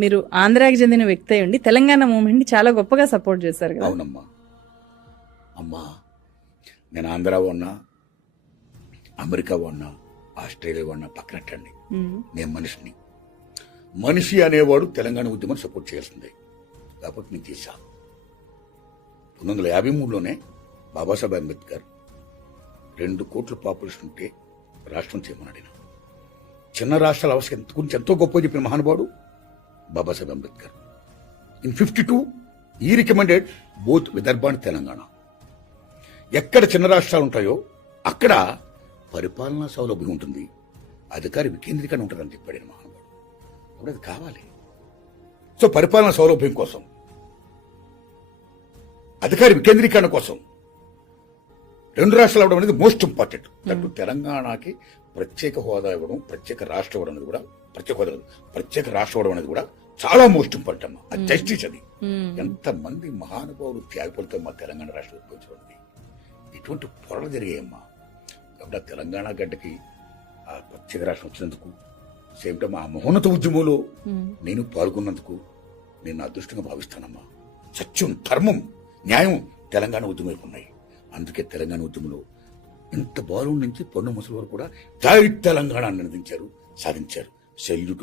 మీరు ఆంధ్రాకి చెందిన వ్యక్తి అయి ఉండి తెలంగాణ మూవ్మెంట్ ని చాలా గొప్పగా సపోర్ట్ చేశారు కదా. అవునమ్మా. అమ్మా, నేను ఆంధ్ర ఉన్నా, అమెరికా ఉన్నా, ఆస్ట్రేలియా ఉన్నా పక్కనట్టండి. నేను మనిషి అనేవాడు తెలంగాణ ఉద్యమాన్ని సపోర్ట్ చేయాల్సిందే. కాబట్టి నేను చేశాను. 1953లోనే బాబాసాహెబ్ అంబేద్కర్ 2 కోట్ల పాపులేషన్ ఉంటే రాష్ట్రం చేయమన్నాడు. చిన్న రాష్ట్రాల అవసరం గురించి ఎంతో గొప్ప చెప్పిన మహానుభావుడు బాబాసాహెబ్ అంబేద్కర్. ఇన్ 52 ఈ recommended both Vidarbha and Telangana. ఎక్కడ చిన్న రాష్ట్రాలు ఉంటాయో అక్కడ పరిపాలనా సౌలభ్యం ఉంటుంది, అధికార వికేంద్రీకరణ ఉంటుందని చెప్పాడు మహానుభావుడు. అప్పుడు అది కావాలి. సో పరిపాలనా సౌలభ్యం కోసం, అధికార వికేంద్రీకరణ కోసం 2 రాష్ట్రాలు అవడం అనేది మోస్ట్ ఇంపార్టెంట్. దట్టు తెలంగాణకి ప్రత్యేక హోదా ఇవ్వడం, ప్రత్యేక రాష్ట్రం ఇవ్వడం అనేది కూడా, ప్రత్యేక రాష్ట్రం ఇవ్వడం అనేది కూడా చాలా మోస్ట్ ఇంపార్టెంట్ అమ్మా. అది జస్టిస్. అది ఎంతమంది మహానుభావులు త్యాగపడితో మా తెలంగాణ రాష్ట్రం ఉద్భవించడం, ఇటువంటి పొరలు జరిగాయమ్మా. కాబట్టి తెలంగాణ గడ్డకి ఆ ప్రత్యేక రాష్ట్రం వచ్చినందుకు, సేమ్ టైం ఆ మహోన్నత ఉద్యమంలో నేను పాల్గొన్నందుకు నేను నా అదృష్టంగా భావిస్తానమ్మా. సత్యం, ధర్మం, న్యాయం తెలంగాణ ఉద్యమం వైపు ఉన్నాయి. అందుకే తెలంగాణ ఉద్యమంలో ఇంత బాలు నుంచి పొన్ను ముసలి వరకు కూడా జై తెలంగాణ నినదించారు, సాధించారు. సెల్యూట్